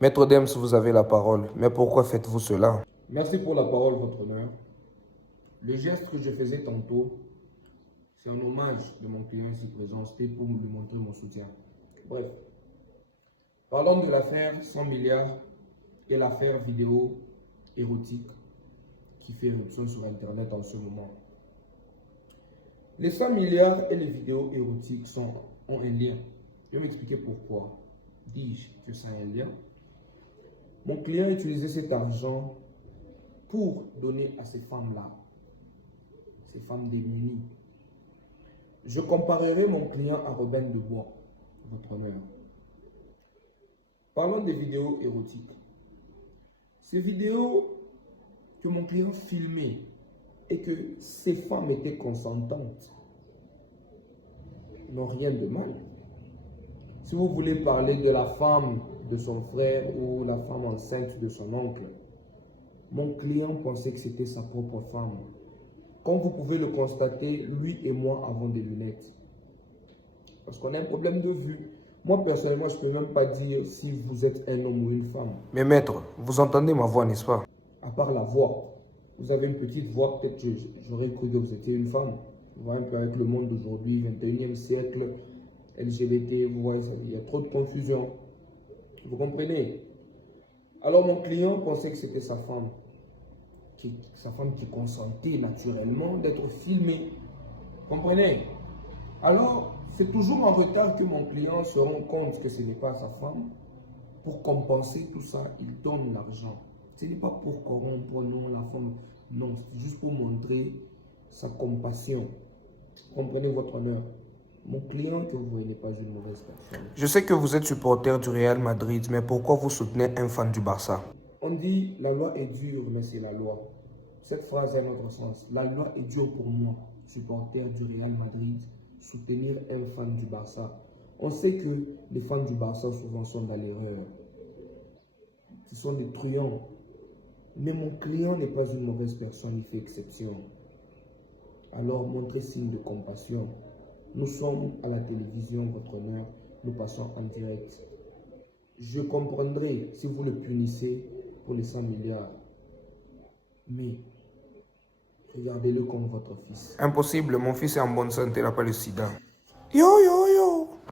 Maître Dems, vous avez la parole. Mais pourquoi faites-vous cela? Merci pour la parole, votre honneur. Le geste que je faisais tantôt, c'est un hommage de mon client ici présent. C'était pour lui montrer mon soutien. Bref, parlons de l'affaire 100 milliards et l'affaire vidéo érotique qui fait éruption sur Internet en ce moment. Les 100 milliards et les vidéos érotiques ont un lien. Je vais m'expliquer pourquoi. Dis-je que ça a un lien? Mon client utilisait cet argent pour donner à ces femmes-là, ces femmes démunies. Je comparerai mon client à Robin de Bois, votre honneur. Parlons des vidéos érotiques. Ces vidéos que mon client filmait et que ces femmes étaient consentantes n'ont rien de mal. Si vous voulez parler de la femme de son frère ou la femme enceinte de son oncle, mon client pensait que c'était sa propre femme. Comme vous pouvez le constater, lui et moi avons des lunettes. Parce qu'on a un problème de vue. Moi, personnellement, je ne peux même pas dire si vous êtes un homme ou une femme. Mais maître, vous entendez ma voix, n'est-ce pas? À part la voix. Vous avez une petite voix, peut-être j'aurais cru que vous étiez une femme. Vous voyez un peu avec le monde d'aujourd'hui, 21e siècle, LGBT, vous voyez, il y a trop de confusion. Vous comprenez? Alors mon client pensait que c'était sa femme qui consentait naturellement d'être filmée. Comprenez? Alors, c'est toujours en retard que mon client se rend compte que ce n'est pas sa femme. Pour compenser tout ça, il donne l'argent. Ce n'est pas pour corrompre, non, la femme. Non, c'est juste pour montrer sa compassion. Comprenez votre honneur. Mon client que vous voyez n'est pas une mauvaise personne. Je sais que vous êtes supporter du Real Madrid, mais pourquoi vous soutenez un fan du Barça? On dit la loi est dure, mais c'est la loi. Cette phrase a un autre sens. La loi est dure pour moi, supporter du Real Madrid, soutenir un fan du Barça. On sait que les fans du Barça souvent sont dans l'erreur. Ce sont des truands. Mais mon client n'est pas une mauvaise personne, il fait exception. Alors montrez signe de compassion. Nous sommes à la télévision, votre honneur, nous passons en direct. Je comprendrai si vous le punissez pour les 100 milliards. Mais regardez-le comme votre fils. Impossible, mon fils est en bonne santé, il n'a pas le sida. Yo yo yo!